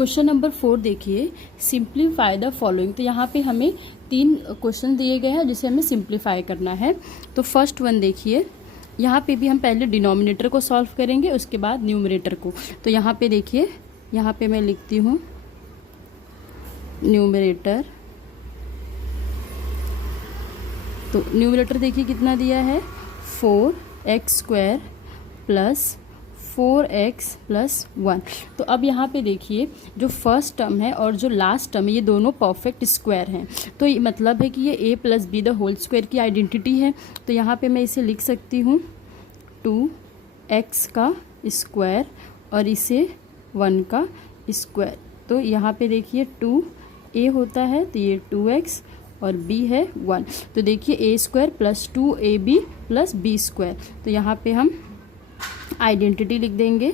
Question number 4 देखिए, simplify the following. तो यहाँ पे हमें 3 क्वेश्चन दिए गए हैं जिसे हमें सिंप्लीफाई करना है। तो फर्स्ट वन देखिए, यहाँ पे भी हम पहले डिनोमिनेटर को सॉल्व करेंगे, उसके बाद न्यूमरेटर को। तो यहाँ पे देखिए, यहाँ पे मैं लिखती हूँ न्यूमरेटर। तो न्यूमरेटर देखिए कितना दिया है, 4x² प्लस 4x प्लस 1। तो अब यहाँ पे देखिए, जो फर्स्ट टर्म है और जो लास्ट टर्म है ये दोनों परफेक्ट स्क्वायर हैं। तो ये मतलब है कि ये a plus b the whole square की आइडेंटिटी है। तो यहाँ पे मैं इसे लिख सकती हूँ 2x का स्क्वायर और इसे 1 का स्क्वायर। तो यहाँ पे देखिए 2a होता है तो ये 2x और b है 1। तो देखिए a² plus 2ab plus b²। तो यहाँ पे हम आइडेंटिटी लिख देंगे,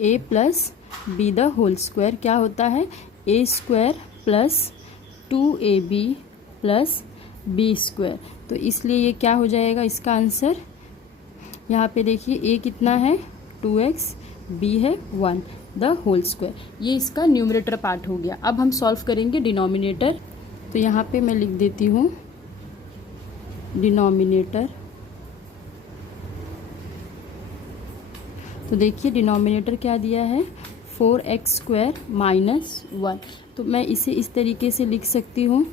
a plus b the whole square क्या होता है, a² plus 2ab plus b²। तो इसलिए ये क्या हो जाएगा इसका आंसर। यहाँ पे देखिए a कितना है 2x, b है 1 द होल स्क्वायर। ये इसका न्यूमरेटर पार्ट हो गया। अब हम सॉल्व करेंगे डिनोमिनेटर। तो यहाँ पे मैं लिख देती हूँ डिनोमिनेटर। तो देखिए डिनोमिनेटर क्या दिया है, 4x² माइनस 1। तो मैं इसे इस तरीके से लिख सकती हूँ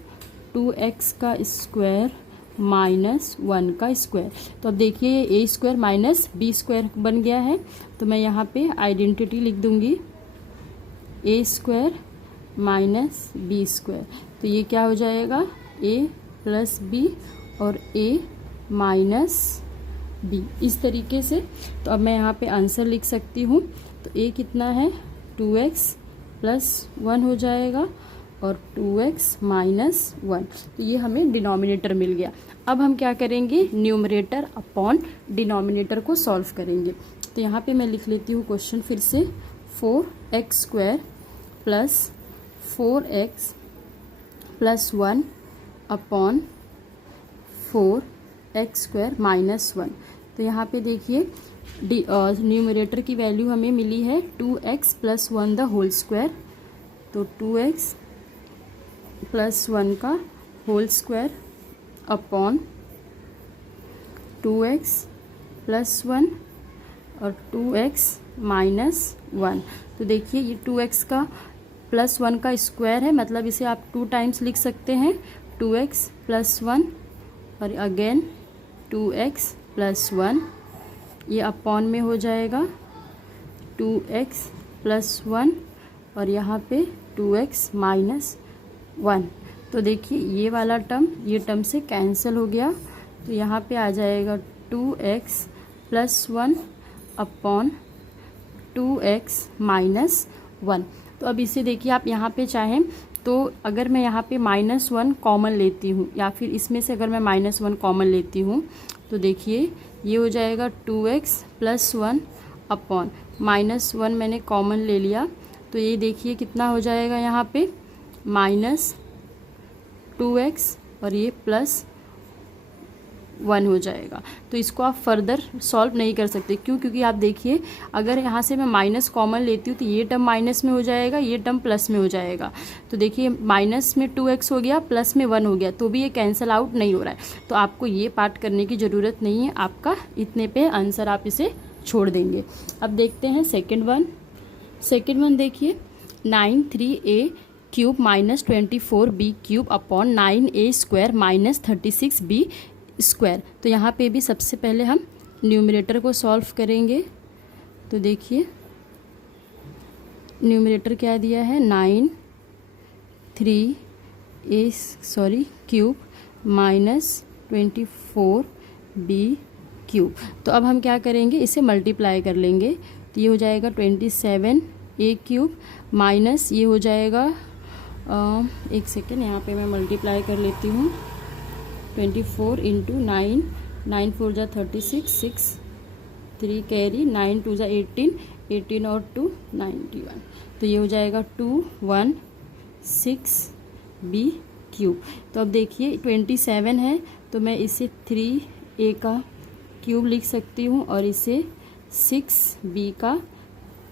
2x का स्क्वायर माइनस 1 का स्क्वायर। तो अब देखिए ये a² माइनस b² बन गया है। तो मैं यहाँ पे आइडेंटिटी लिख दूँगी a² माइनस b²। तो ये क्या हो जाएगा, a प्लस b और a माइनस b, इस तरीके से। तो अब मैं यहाँ पे आंसर लिख सकती हूँ। तो a कितना है 2x प्लस 1 हो जाएगा और 2x माइनस 1। तो ये हमें डिनोमिनेटर मिल गया। अब हम क्या करेंगे, न्यूमरेटर अपॉन डिनोमिनेटर को सॉल्व करेंगे। तो यहाँ पे मैं लिख लेती हूँ क्वेश्चन फिर से, 4x² plus 4x plus 1 upon 4x² minus 1। तो यहाँ पे देखिए न्यूमरेटर की वैल्यू हमें मिली है 2x plus 1 the whole square. तो 2x प्लस 1 का whole square upon 2x plus 1 और 2x माइनस 1। तो देखिए ये 2x का प्लस 1 का स्क्वायर है, मतलब इसे आप 2 टाइम्स लिख सकते हैं, 2x प्लस 1 और अगेन 2x प्लस 1। ये अपॉन में हो जाएगा 2x प्लस 1 और यहाँ पे 2x माइनस 1। तो देखिए ये वाला टर्म ये टर्म से कैंसिल हो गया। तो यहाँ पे आ जाएगा 2x plus 1 upon 2x minus 1। तो अब इसे देखिए, आप यहाँ पे चाहें तो अगर मैं यहाँ पे -1 कॉमन लेती हूँ या फिर इसमें से अगर मैं -1 कॉमन लेती हूँ तो देखिए ये हो जाएगा 2x प्लस 1 अपॉन -1 मैंने कॉमन ले लिया। तो ये देखिए कितना हो जाएगा यहाँ पे -2x और ये प्लस 1 हो जाएगा। तो इसको आप फर्दर सॉल्व नहीं कर सकते। क्यों? क्योंकि आप देखिए अगर यहाँ से मैं माइनस कॉमन लेती हूँ तो ये टर्म माइनस में हो जाएगा, ये टर्म प्लस में हो जाएगा। तो देखिए माइनस में 2x हो गया, प्लस में 1 हो गया, तो भी ये कैंसिल आउट नहीं हो रहा है। तो आपको ये पार्ट करने की ज़रूरत नहीं है, आपका इतने पे आंसर आप इसे छोड़ देंगे। अब देखते हैं सेकेंड वन देखिए, 9(3a³ minus 24b³ upon 9a² minus 36b²। तो यहाँ पे भी सबसे पहले हम न्यूमरेटर को सॉल्व करेंगे। तो देखिए न्यूमरेटर क्या दिया है, 9(3a³ माइनस 24b³। तो अब हम क्या करेंगे, इसे मल्टीप्लाई कर लेंगे। तो ये हो जाएगा 27a³ माइनस ये हो जाएगा एक सेकेंड, यहाँ पे मैं मल्टीप्लाई कर लेती हूँ। 24 इंटू 9, 9 4 जा 36, 6 3 कैरी, 9 2 जा 18, 18 और 2 91। तो ये हो जाएगा 216b³। तो अब देखिए 27 है तो मैं इसे 3a³ लिख सकती हूँ और इसे 6b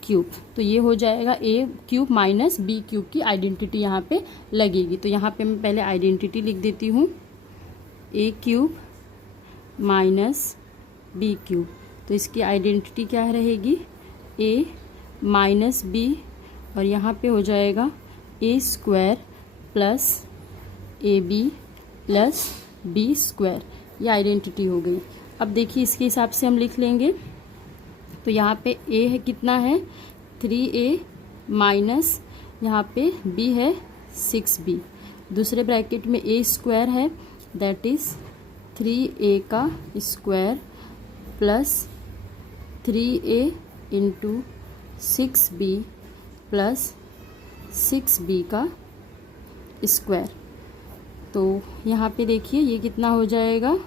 क्यूब। तो ये हो जाएगा ए क्यूब माइनस बी क्यूब की आइडेंटिटी यहाँ पे लगेगी। तो यहाँ पे मैं पहले आइडेंटिटी लिख देती हूँ, ए क्यूब माइनस बी क्यूब। तो इसकी आइडेंटिटी क्या रहेगी, ए माइनस बी, और यहाँ पे हो जाएगा A square plus A B plus B square. ये आइडेंटिटी हो गई। अब देखिए इसके हिसाब से हम लिख लेंगे। तो यहाँ पे ए है कितना है 3a माइनस यहाँ पे b है 6b। दूसरे ब्रैकेट में a स्क्वायर है, दैट इज़ 3a का square plus 3a into 6b plus 6b का स्क्वायर। तो यहाँ पे देखिए ये कितना हो जाएगा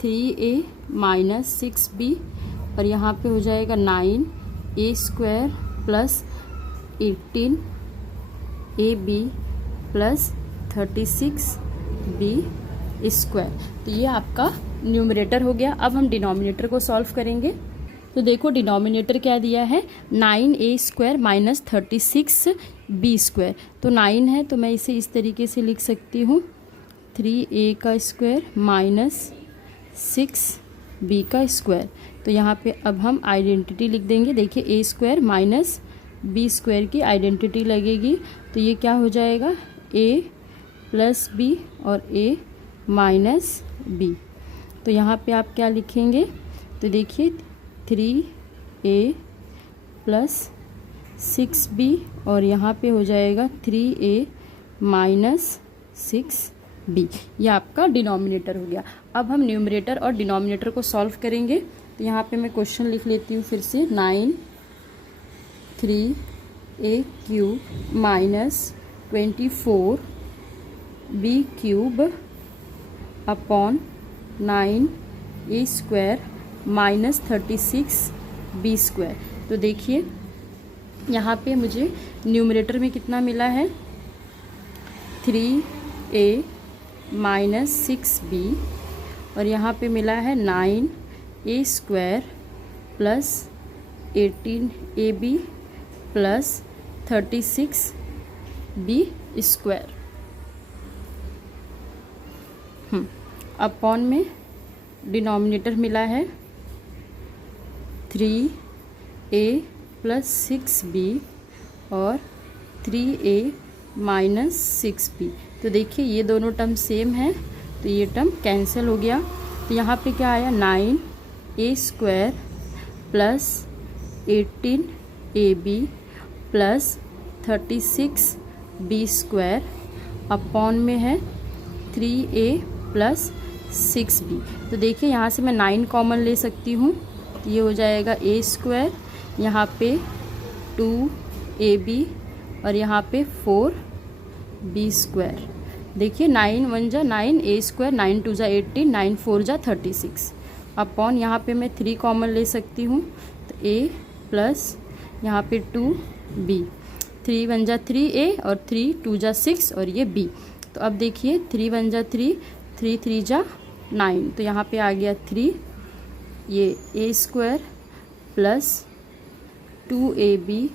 3a माइनस 6b, और यहाँ पे हो जाएगा 9a square plus 18ab plus 36b square. तो ये आपका न्यूमरेटर हो गया। अब हम डिनोमिनेटर को सॉल्व करेंगे। तो देखो डिनोमिनेटर क्या दिया है 9a square minus 36b square. तो 9 है तो मैं इसे इस तरीके से लिख सकती हूँ 3a का स्क्वायर माइनस 6b का स्क्वायर। तो यहाँ पे अब हम आइडेंटिटी लिख देंगे। देखिए a square minus b square की आइडेंटिटी लगेगी। तो ये क्या हो जाएगा a प्लस बी और a माइनस बी। तो यहाँ पे आप क्या लिखेंगे, तो देखिए 3a प्लस 6b और यहाँ पे हो जाएगा 3a माइनस 6b। ये आपका डिनोमिनेटर हो गया। अब हम न्यूमरेटर और डिनोमिनेटर को सॉल्व करेंगे। तो यहाँ पे मैं क्वेश्चन लिख लेती हूँ फिर से 9 3a cube minus 24b cube upon 9a square minus 36b square. तो देखिए यहाँ पे मुझे न्यूमरेटर में कितना मिला है 3a माइनस 6b, और यहाँ पे मिला है 9a square plus 18ab plus 36b square upon में डिनोमिनेटर मिला है 3a प्लस 6b और 3a माइनस 6b। तो देखिए ये दोनों टर्म सेम है तो ये टर्म कैंसिल हो गया। तो यहाँ पे क्या आया 9a square plus 18ab plus 36b square upon में है 3a प्लस 6b। तो देखिए यहाँ से मैं 9 कॉमन ले सकती हूँ। तो ये हो जाएगा a स्क्वायर, यहाँ पे 2ab और यहाँ पे 4b स्क्वायर। देखिए 9 1 जा 9 a स्क्वायर, 9 2 जा 18, 9 4 जा 36 अपॉन यहाँ पे मैं 3 कॉमन ले सकती हूँ। तो a प्लस यहाँ पे 2b, 3 1 जा 3a और 3 2 जा 6 और ये b। तो अब देखिए 3 1 जा 3, 3 3 जा 9। तो यहाँ पे आ गया 3, ये a square plus 2ab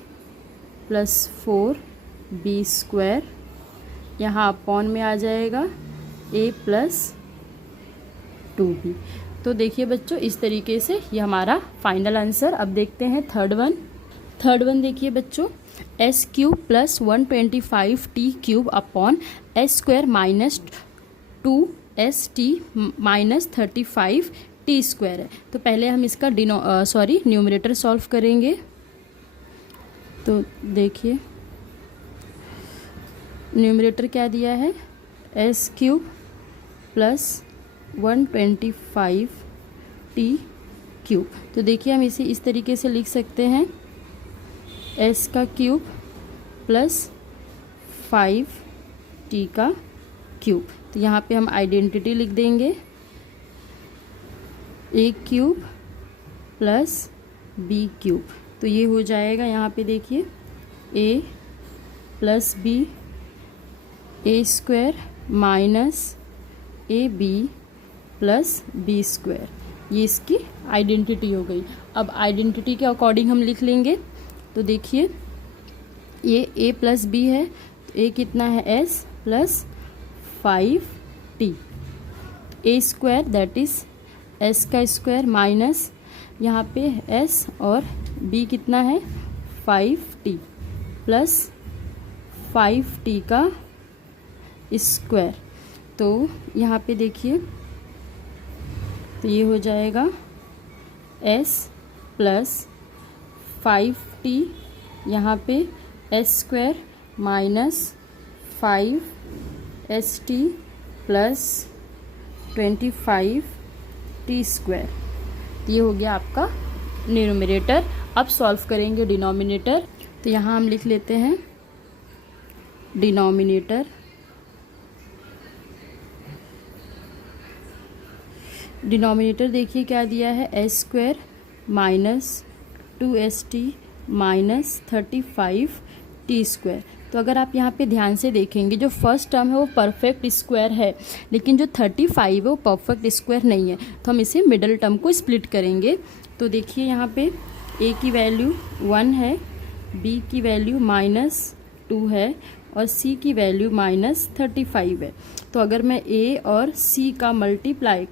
plus 4b square, यहाँ अपॉन में आ जाएगा a प्लस 2b। तो देखिए बच्चों इस तरीके से ये हमारा फाइनल आंसर। अब देखते हैं थर्ड वन देखिए बच्चों, S cube plus 125t cube upon S square minus 2st minus 35t square है। तो पहले हम इसका न्यूमरेटर सॉल्व करेंगे। तो देखिए न्यूमरेटर क्या दिया है S cube plus 125t cube. तो देखिए हम इसे इस तरीके से लिख सकते हैं s का क्यूब प्लस 5t का क्यूब। तो यहाँ पे हम आइडेंटिटी लिख देंगे a cube plus b cube. तो ये हो जाएगा यहाँ पे देखिए a plus b, a square minus ab plus b square. ये इसकी आइडेंटिटी हो गई। अब आइडेंटिटी के अकॉर्डिंग हम लिख लेंगे तो देखिए ये a प्लस बी है, तो a कितना है s plus 5t, a square that is s का स्क्वायर माइनस यहाँ पे s और b कितना है 5t प्लस 5t का स्क्वायर। तो यहाँ पे देखिए तो ये हो जाएगा s प्लस 5t, यहाँ पे s square minus 5st plus 25t square. तो ये हो गया आपका न्यूमरेटर। अब सॉल्व करेंगे डिनोमिनेटर। तो यहाँ हम लिख लेते हैं डिनोमिनेटर, डिनोमिनेटर देखिए क्या दिया है, S square minus 2st minus 35t square. तो अगर आप यहाँ पे ध्यान से देखेंगे जो फर्स्ट टर्म है वो परफेक्ट स्क्वायर है, लेकिन जो 35 है वो परफेक्ट स्क्वायर नहीं है, तो हम इसे मिडल टर्म को स्प्लिट करेंगे। तो देखिए यहाँ पे a की वैल्यू 1 है, b की वैल्यू -2 है और c की वैल्यू -35 है। तो अगर मैं a और c का मल्टीप्लाई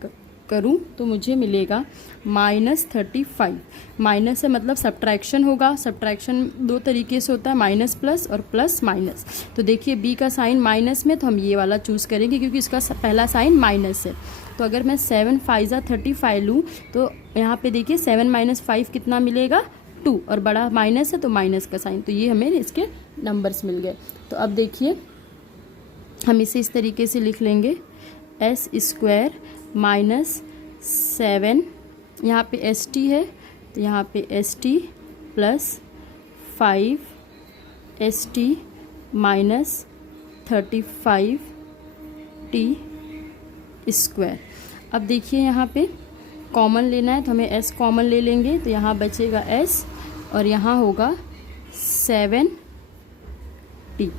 करूं तो मुझे मिलेगा -35। माइनस है मतलब सब्ट्रैक्शन होगा, सब्ट्रैक्शन दो तरीके से होता है, माइनस प्लस और प्लस माइनस। तो देखिए b का साइन माइनस में, तो हम ये वाला चूज़ करेंगे क्योंकि इसका पहला साइन माइनस है। तो अगर मैं 7 5 35 लूँ तो यहाँ पे देखिए 7 - 5 कितना मिलेगा 2, और बड़ा माइनस है तो माइनस का साइन, तो ये हमें इसके नंबर्स मिल गए। तो अब देखिए हम इसे इस तरीके से लिख लेंगे, s स्क्वायर माइनस 7, यहाँ पे st है तो यहाँ पे st plus 5st minus 35t square. अब देखिए यहाँ पे कॉमन लेना है तो हमें s कॉमन ले लेंगे, तो यहाँ बचेगा s और यहाँ होगा 7t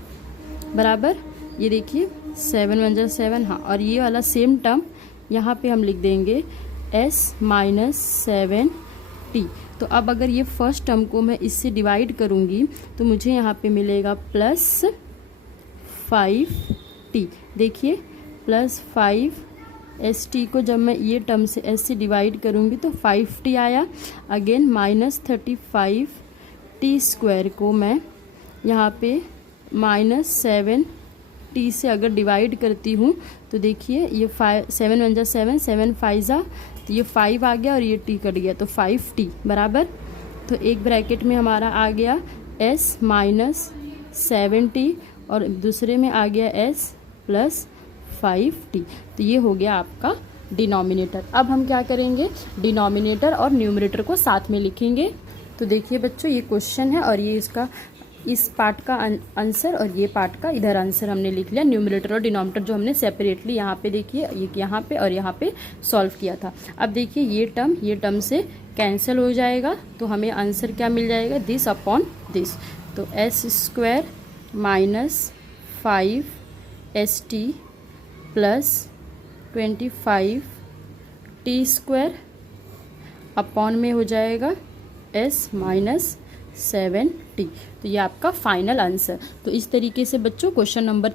बराबर, ये देखिए 7 × 7, हाँ, और ये वाला सेम टर्म यहाँ पे हम लिख देंगे s माइनस 7t। तो अब अगर ये फर्स्ट टर्म को मैं इससे डिवाइड करूँगी तो मुझे यहाँ पे मिलेगा प्लस 5t। देखिए प्लस 5st को जब मैं ये टर्म से s से डिवाइड करूँगी तो 5t आया, अगेन -35t स्क्वायर को मैं यहाँ पे -7t से अगर डिवाइड करती हूँ तो देखिए ये 7 × 7 7 5 तो ये 5 आ गया और ये t कट गया, तो 5t बराबर। तो एक ब्रैकेट में हमारा आ गया s माइनस 7t और दूसरे में आ गया s प्लस 5t। तो ये हो गया आपका डिनोमिनेटर। अब हम क्या करेंगे, डिनोमिनेटर और न्यूमरेटर को साथ में लिखेंगे। तो देखिए बच्चों ये क्वेश्चन है और ये इसका इस पार्ट का आंसर और ये पार्ट का इधर आंसर हमने लिख लिया। न्यूमरेटर और डिनोमिनेटर जो हमने सेपरेटली यहाँ पे देखिए ये यहाँ पे और यहाँ पे सॉल्व किया था। अब देखिए ये टर्म से कैंसिल हो जाएगा तो हमें आंसर क्या मिल जाएगा, दिस अपॉन दिस। तो s square minus 5st plus 25t square upon में हो जाएगा s माइनस 7t। तो ये आपका फाइनल आंसर। तो इस तरीके से बच्चों क्वेश्चन नंबर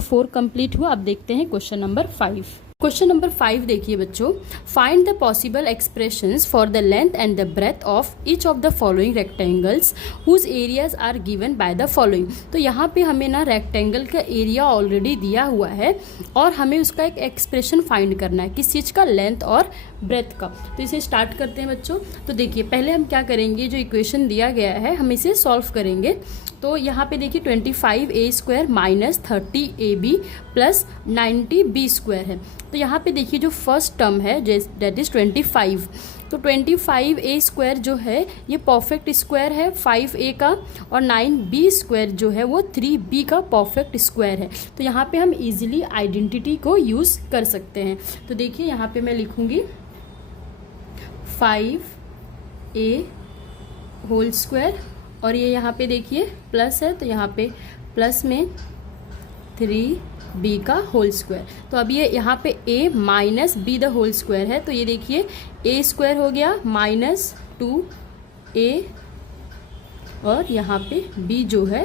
4 कंप्लीट हुआ। अब देखते हैं क्वेश्चन नंबर 5। क्वेश्चन नंबर 5 देखिए बच्चों, find the possible expressions for the length and the breadth of each of the following rectangles whose areas are given by the following. तो यहाँ पे हमें ना रेक्टेंगल का एरिया ऑलरेडी दिया हुआ है और हमें उसका एक एक्सप्रेशन फाइंड करना है, किस चीज़ का, लेंथ और ब्रेथ का। तो इसे स्टार्ट करते हैं बच्चों। तो देखिए पहले हम क्या करेंगे, जो इक्वेशन दिया गया है हम इसे सॉल्व करेंगे। तो यहाँ पे देखिए 25a square minus 30ab plus 90b square है। तो यहाँ पे देखिए जो फर्स्ट टर्म है दैट इज 25, तो 25a स्क्वायर जो है ये परफेक्ट स्क्वायर है 5a का, और 9b स्क्वायर जो है वो 3b का परफेक्ट स्क्वायर है। तो यहाँ पे हम इजीली आइडेंटिटी को यूज़ कर सकते हैं। तो देखिए यहाँ पे मैं लिखूँगी 5a होल स्क्वायर और ये यहाँ पे देखिए प्लस है तो यहाँ पे प्लस में 3b का होल स्क्वायर। तो अब ये यहाँ पे a minus b the whole square है, तो ये देखिए a स्क्वायर हो गया माइनस 2a और यहाँ पे b जो है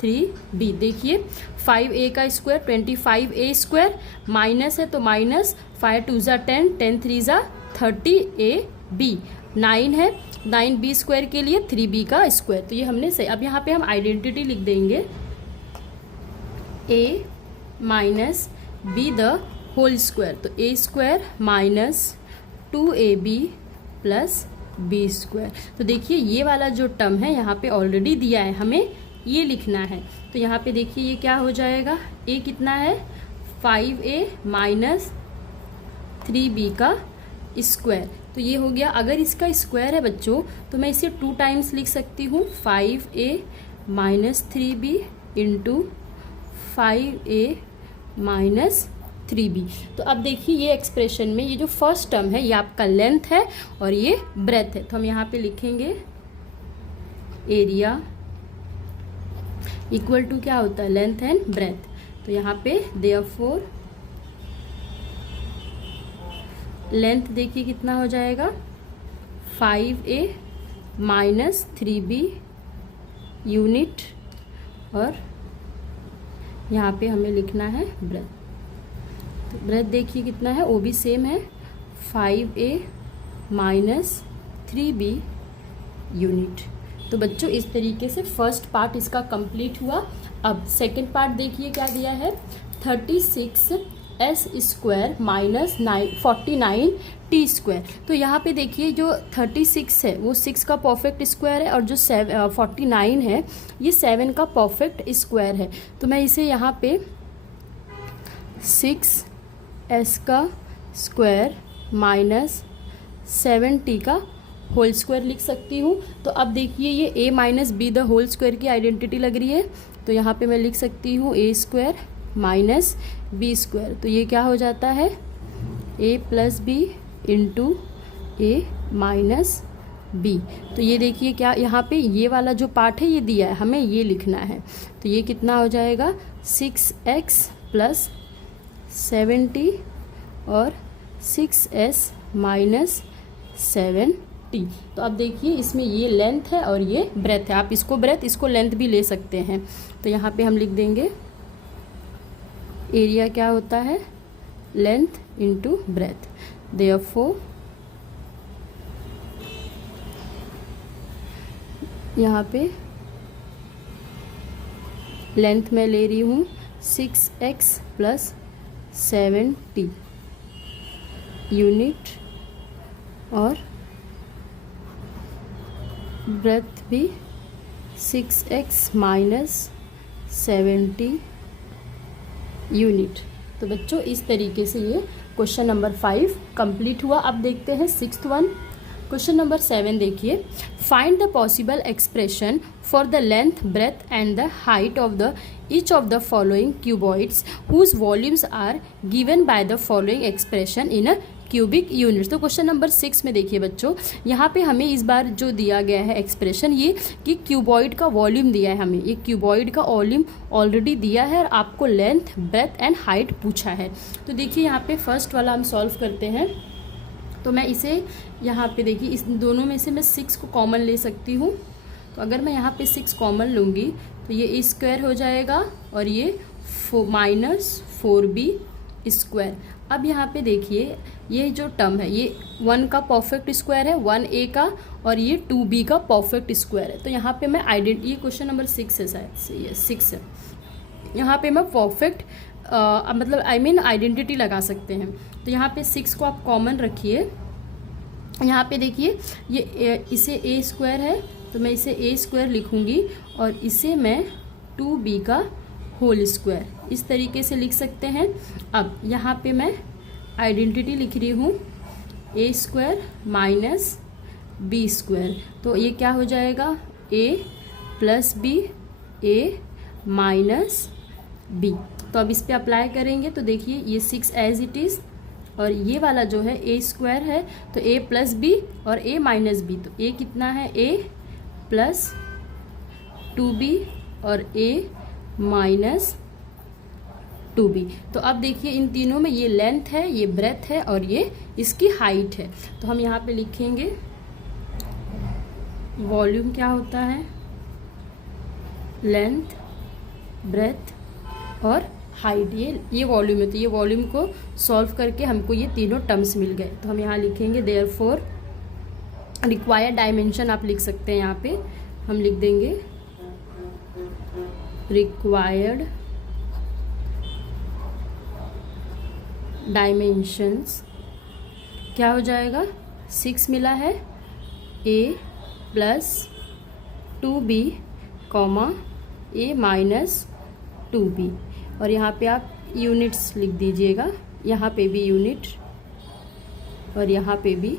3b। देखिए 5a का स्क्वायर 25a स्क्वायर, माइनस है तो माइनस, 5 2 ज़ा 10, 10 3 ज़ा 30ab, 9 है 9b स्क्वायर के लिए 3b का स्क्वायर। तो ये हमने सही। अब यहाँ पे हम आइडेंटिटी लिख देंगे, a minus b the whole square, तो a square minus 2ab plus b square. तो देखिए ये वाला जो टर्म है यहाँ पे ऑलरेडी दिया है, हमें ये लिखना है। तो यहाँ पे देखिए ये क्या हो जाएगा, a कितना है 5a माइनस 3b का स्क्वायर। तो ये हो गया। अगर इसका स्क्वायर है बच्चों तो मैं इसे 2 टाइम्स लिख सकती हूँ, 5a minus 3b into 5a minus 3b। तो अब देखिए ये एक्सप्रेशन में ये जो फर्स्ट टर्म है ये आपका लेंथ है और ये ब्रेथ है। तो हम यहाँ पे लिखेंगे एरिया इक्वल टू क्या होता है, लेंथ एंड ब्रेथ। तो यहाँ पे देयरफॉर लेंथ देखिए कितना हो जाएगा 5a माइनस 3b यूनिट, और यहाँ पे हमें लिखना है ब्रेथ। तो ब्रेथ देखिए कितना है, वो भी सेम है 5a माइनस 3b यूनिट। तो बच्चों इस तरीके से फर्स्ट पार्ट इसका कंप्लीट हुआ। अब सेकंड पार्ट देखिए क्या दिया है, 36s square minus 49t square. तो यहाँ पे देखिए जो 36 है वो 6 का परफेक्ट स्क्वायर है, और जो 49 है ये 7 का परफेक्ट स्क्वायर है। तो मैं इसे यहाँ पे 6s का स्क्वायर माइनस 7t का होल स्क्वायर लिख सकती हूँ। तो अब देखिए ये a minus b the whole square की आइडेंटिटी लग रही है, तो यहाँ पे मैं लिख सकती हूँ a square minus b square. तो ये क्या हो जाता है a plus b into a minus b. तो ये देखिए क्या यहाँ पे ये वाला जो पार्ट है ये दिया है, हमें ये लिखना है। तो ये कितना हो जाएगा 6x प्लस 70 और 6s माइनस 7t। तो अब देखिए इसमें ये लेंथ है और ये ब्रेथ है, आप इसको ब्रेथ इसको लेंथ भी ले सकते हैं। तो यहाँ पे हम लिख देंगे एरिया क्या होता है, लेंथ इंटू ब्रेथ। देयरफॉर यहाँ पे लेंथ में ले रही हूँ 6x प्लस 7t यूनिट, और ब्रेथ भी 6x माइनस 7t यूनिट। तो बच्चों इस तरीके से ये क्वेश्चन नंबर 5 कंप्लीट हुआ। अब देखते हैं 6th वन। क्वेश्चन नंबर 7 देखिए, find the possible expression for the length breadth and the height of the each of the following cuboids whose volumes are given by the following expression in a cubic units. तो question number 6 में देखिए बच्चों, यहाँ पे हमें इस बार जो दिया गया है एक्सप्रेशन ये कि क्यूबॉइड का वॉल्यूम दिया है, हमें ये क्यूबॉइड का वॉल्यूम ऑलरेडी दिया है और आपको लेंथ ब्रेथ एंड हाइट पूछा है। तो देखिए यहाँ पे फर्स्ट वाला हम सॉल्व करते हैं। तो मैं इसे यहाँ पे देखिए इस दोनों में से मैं 6 को कॉमन ले सकती हूँ। तो अगर मैं यहाँ पे 6 कॉमन लूँगी तो ये स्क्वायर हो जाएगा और ये माइनस 4b स्क्वायर। अब यहाँ पे देखिए ये जो टर्म है ये 1 का परफेक्ट स्क्वायर है, 1a का, और ये 2b का परफेक्ट स्क्वायर है। तो यहाँ पे मैं ये क्वेश्चन नंबर 6 है शायद से, ये 6 है। यहाँ पे मैं परफेक्ट मतलब आइडेंटिटी लगा सकते हैं। तो यहाँ पे 6 को आप कॉमन रखिए। यहाँ पे देखिए ये इसे a स्क्वायर है तो मैं इसे a स्क्वायर लिखूँगी और इसे मैं 2b का होल स्क्वायर इस तरीके से लिख सकते हैं। अब यहाँ पे मैं आइडेंटिटी लिख रही हूँ a square minus b square. तो ये क्या हो जाएगा a plus b, a minus b। तो अब इस पे अप्लाई करेंगे तो देखिए ये 6 एज इट इज़, और ये वाला जो है a स्क्वायर है तो a प्लस b और a माइनस b। तो a कितना है a प्लस 2b और a माइनस 2b। तो अब देखिए इन तीनों में ये लेंथ है, ये ब्रेथ है और ये इसकी हाइट है। तो हम यहाँ पे लिखेंगे वॉल्यूम क्या होता है लेंथ, ब्रेथ और हाइट, ये वॉल्यूम है। तो ये वॉल्यूम को सॉल्व करके हमको ये तीनों टर्म्स मिल गए। तो हम यहाँ लिखेंगे देयरफॉर रिक्वायर्ड डायमेंशन, आप लिख सकते हैं यहाँ पे, हम लिख देंगे रिक्वायर्ड डायमेंशंस क्या हो जाएगा, 6 मिला है, a plus 2b comma a minus 2b, और यहाँ पे आप यूनिट्स लिख दीजिएगा, यहाँ पे भी यूनिट और यहाँ पे भी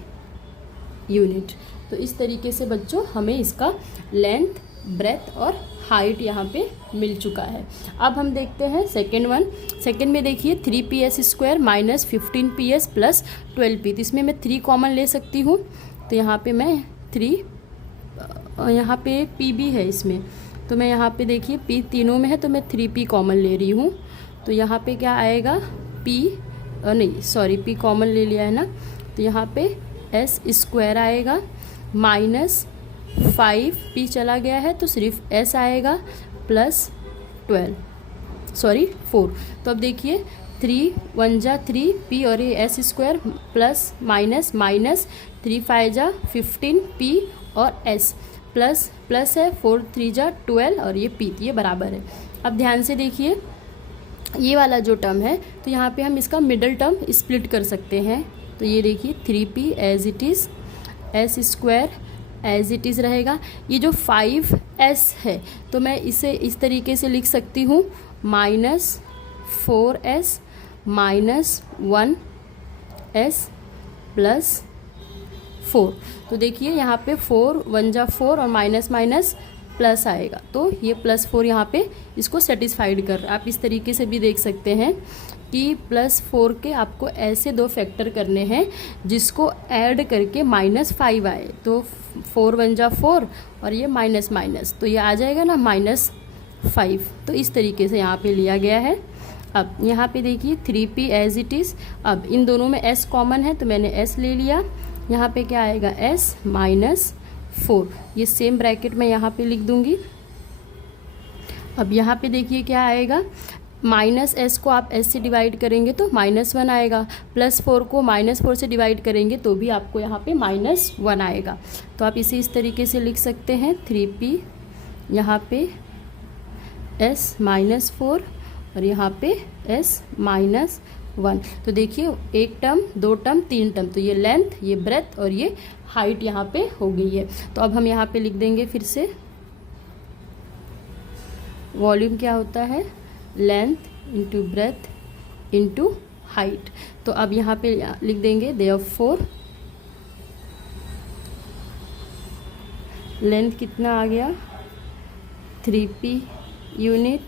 यूनिट। तो इस तरीके से बच्चों हमें इसका लेंथ, ब्रेथ और हाइट यहाँ पे मिल चुका है। अब हम देखते हैं सेकेंड वन। सेकेंड में देखिए 3ps² minus 15ps plus 12p। तो इसमें मैं 3 कॉमन ले सकती हूँ, तो यहाँ पे मैं 3, यहाँ पे p भी है इसमें, तो मैं यहाँ पे देखिए p तीनों में है तो मैं 3p कॉमन ले रही हूँ। तो यहाँ पे क्या आएगा, p कॉमन ले लिया है ना, तो यहाँ पे s² आएगा माइनस 5p चला गया है तो सिर्फ s आएगा प्लस 4। तो अब देखिए 3 1 जा 3p और ये s² प्लस माइनस 3 5 जा 15p और s प्लस है 4 3 जा 12 और ये p, ये बराबर है। अब ध्यान से देखिए ये वाला जो टर्म है तो यहाँ पे हम इसका मिडल टर्म स्प्लिट कर सकते हैं। तो ये देखिए 3p as it is, s² as it is रहेगा। ये जो 5s है तो मैं इसे इस तरीके से लिख सकती हूँ -4s माइनस 1s प्लस 4। तो देखिए यहाँ पे 4 1 जा 4 और माइनस प्लस आएगा, तो ये +4 यहाँ पे इसको सेटिस्फाइड कर रहा है। आप इस तरीके से भी देख सकते हैं कि +4 के आपको ऐसे 2 फैक्टर करने हैं जिसको ऐड करके -5 आए। तो 4 1 जा 4 और ये माइनस, तो ये आ जाएगा ना -5। तो इस तरीके से यहाँ पे लिया गया है। अब यहाँ पे देखिए 3p एज इट इज़। अब इन दोनों में s कॉमन है तो मैंने s ले लिया। यहाँ पे क्या आएगा, s -4, ये सेम ब्रैकेट में यहाँ पे लिख दूँगी। अब यहाँ पे देखिए क्या आएगा, -s को आप s से डिवाइड करेंगे तो -1 आएगा, +4 को -4 से डिवाइड करेंगे तो भी आपको यहाँ पे -1 आएगा। तो आप इसे इस तरीके से लिख सकते हैं 3p, यहाँ पे s -4 और यहाँ पे s -1। तो देखिए 1 टर्म 2 टर्म 3 टर्म, तो ये लेंथ, ये ब्रेथ और ये हाइट यहाँ पे हो गई है। तो अब हम यहाँ पे लिख देंगे फिर से, वॉल्यूम क्या होता है, length into breadth into height. तो अब यहाँ पे लिख देंगे देयरफॉर लेंथ कितना आ गया, 3p यूनिट,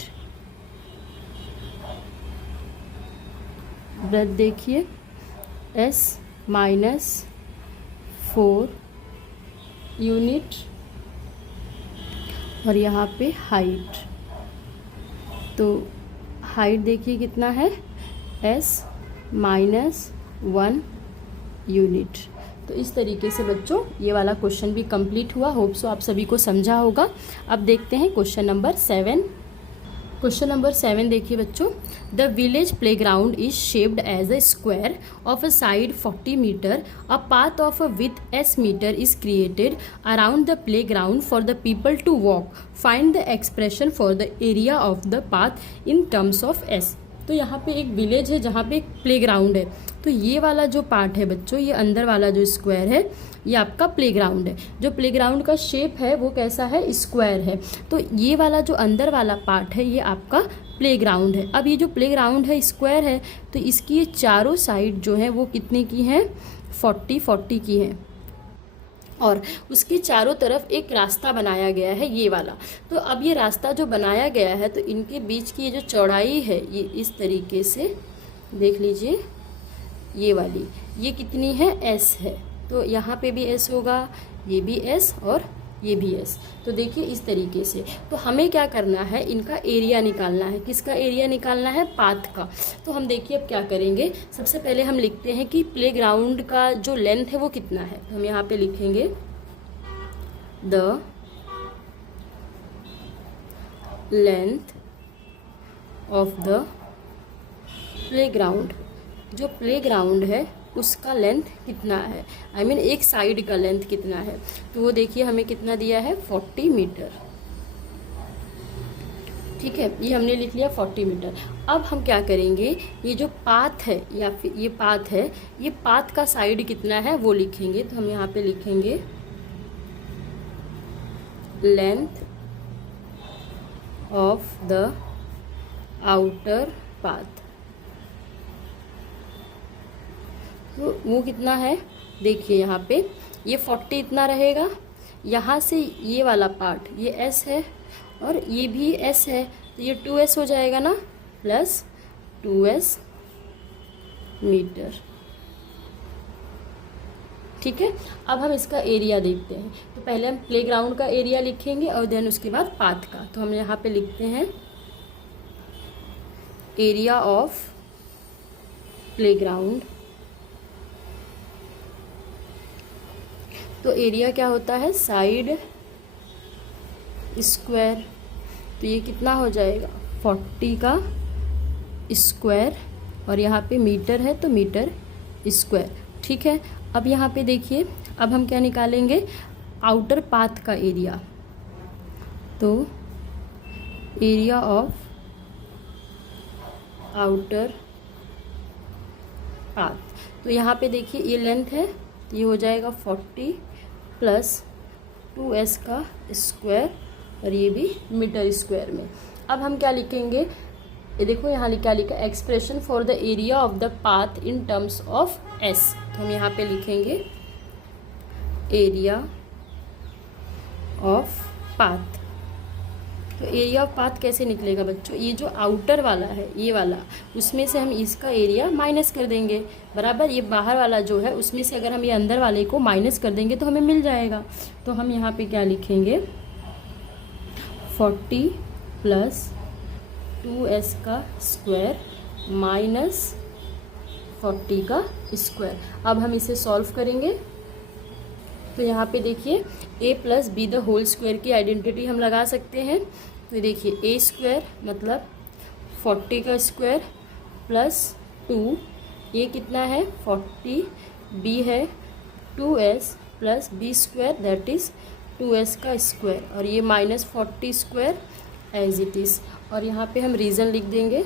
ब्रेथ देखिए s -4 यूनिट और यहाँ पे हाइट। तो हाइट देखिए कितना है, s -1 यूनिट। तो इस तरीके से बच्चों ये वाला क्वेश्चन भी कंप्लीट हुआ। होप सो आप सभी को समझा होगा। अब देखते हैं क्वेश्चन नंबर 7। क्वेश्चन नंबर 7 देखिए बच्चों, the village playground is shaped as a square of a side 40 metre, a path of a width s metre is created around the playground for the people to walk, find the expression for the area of the path in terms of s। तो यहाँ पे एक village है जहाँ पे एक playground है। तो ये वाला जो पार्ट है बच्चों, ये अंदर वाला जो स्क्वायर है ये आपका प्लेग्राउंड है। जो प्लेग्राउंड का शेप है वो कैसा है, स्क्वायर है। तो ये वाला जो अंदर वाला पार्ट है ये आपका प्लेग्राउंड है। अब ये जो प्लेग्राउंड है स्क्वायर है तो इसकी ये चारों साइड जो है वो कितने की हैं, 40 की हैं, और उसके चारों तरफ एक रास्ता बनाया गया है ये वाला। तो अब ये रास्ता जो बनाया गया है तो इनके बीच की ये जो चौड़ाई है ये इस तरीके से देख लीजिए, ये वाली ये कितनी है, s है। तो यहाँ पे भी s होगा, ये भी s और ये भी s। तो देखिए इस तरीके से। तो हमें क्या करना है, इनका एरिया निकालना है। किसका एरिया निकालना है, पाथ का। तो हम देखिए अब क्या करेंगे, सबसे पहले हम लिखते हैं कि प्लेग्राउंड का जो लेंथ है वो कितना है। तो हम यहाँ पे लिखेंगे the length of the playground, जो प्लेग्राउंड है उसका लेंथ कितना है, आई मीन एक साइड का लेंथ कितना है। तो वो देखिए हमें कितना दिया है 40 मीटर। ठीक है, ये हमने लिख लिया 40 मीटर। अब हम क्या करेंगे, ये जो पाथ है या फिर ये पाथ है, ये पाथ का साइड कितना है वो लिखेंगे। तो हम यहाँ पे लिखेंगे length of the outer path. तो वो कितना है, देखिए यहाँ पे ये 40 इतना रहेगा, यहाँ से ये वाला पार्ट ये s है और ये भी s है, तो ये 2s हो जाएगा ना, प्लस 2s मीटर। ठीक है, अब हम इसका एरिया देखते हैं। तो पहले हम प्लेग्राउंड का एरिया लिखेंगे और देन उसके बाद पाथ का। तो हम यहाँ पे लिखते हैं एरिया ऑफ प्लेग्राउंड। तो एरिया क्या होता है, साइड स्क्वायर। तो ये कितना हो जाएगा 40 का स्क्वायर, और यहाँ पे मीटर है तो मीटर स्क्वायर। ठीक है, अब यहाँ पे देखिए, अब हम क्या निकालेंगे, आउटर पाथ का एरिया। तो एरिया ऑफ आउटर पाथ, तो यहाँ पे देखिए ये लेंथ है, तो ये हो जाएगा 40 प्लस 2s का स्क्वायर, और ये भी मीटर स्क्वायर में। अब हम क्या लिखेंगे, ये देखो यहाँ क्या लिखा, expression for the area of the path in terms of s। तो हम यहाँ पे लिखेंगे एरिया ऑफ पाथ। तो एरिया ऑफ पाथ कैसे निकलेगा बच्चों, ये जो आउटर वाला है ये वाला, उसमें से हम इसका एरिया माइनस कर देंगे, बराबर। ये बाहर वाला जो है उसमें से अगर हम ये अंदर वाले को माइनस कर देंगे तो हमें मिल जाएगा। तो हम यहाँ पे क्या लिखेंगे, 40 प्लस 2s का स्क्वायर माइनस 40 का स्क्वायर। अब हम इसे सॉल्व करेंगे। तो यहाँ पे देखिए a plus b the whole square की आइडेंटिटी हम लगा सकते हैं। तो देखिए a स्क्वायर मतलब 40 का स्क्वायर प्लस 2, ये कितना है 40, b है 2s plus B square that is 2s का स्क्वायर, और ये minus 40 square as it is. और यहाँ पे हम रीज़न लिख देंगे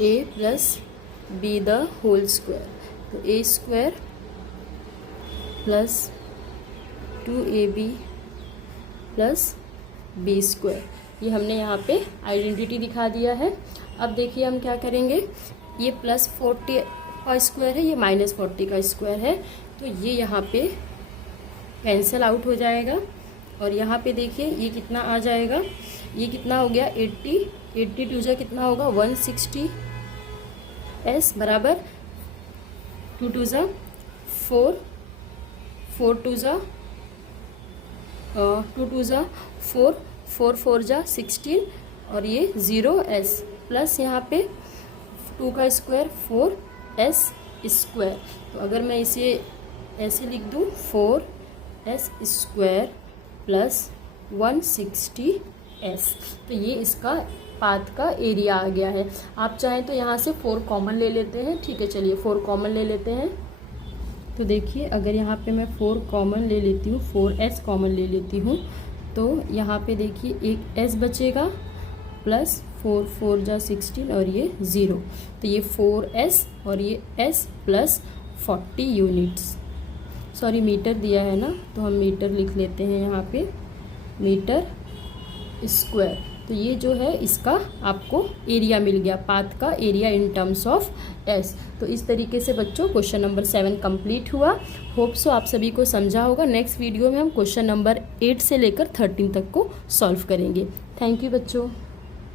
a plus b the whole square. तो a square plus 2ab plus B square, ये हमने यहाँ पे आइडेंटिटी दिखा दिया है। अब देखिए हम क्या करेंगे, ये प्लस 40 का स्क्वायर है, ये माइनस 40 का स्क्वायर है, तो ये यहाँ पे कैंसिल आउट हो जाएगा। और यहाँ पे देखिए ये कितना आ जाएगा, ये कितना हो गया 80, 82 जा कितना होगा 160 s बराबर 2 2 जा 4, 4 2 जा 2 2 जा 4, 4 4 जा 16, और ये 0s प्लस यहाँ पे 2 का स्क्वायर 4s स्क्वायर। तो अगर मैं इसे ऐसे लिख दूँ 4s स्क्वायर प्लस 160s, तो ये इसका पाथ का एरिया आ गया है। आप चाहें तो यहाँ से 4 कॉमन ले लेते हैं। ठीक है, चलिए 4 कॉमन ले लेते हैं। तो देखिए अगर यहाँ पे मैं 4 कॉमन ले लेती हूँ, 4s कॉमन ले लेती हूँ, तो यहाँ पे देखिए एक s बचेगा प्लस 4 4 जा 16, और ये 0, तो ये 4s और ये s प्लस 40 यूनिट्स, सॉरी मीटर दिया है ना, तो हम मीटर लिख लेते हैं यहाँ पे मीटर स्क्वायर। तो ये जो है इसका आपको एरिया मिल गया, पाथ का area in terms of s। तो इस तरीके से बच्चों क्वेश्चन नंबर 7 कंप्लीट हुआ। होप सो आप सभी को समझा होगा। नेक्स्ट वीडियो में हम क्वेश्चन नंबर 8 से लेकर 13 तक को सॉल्व करेंगे। थैंक यू बच्चों।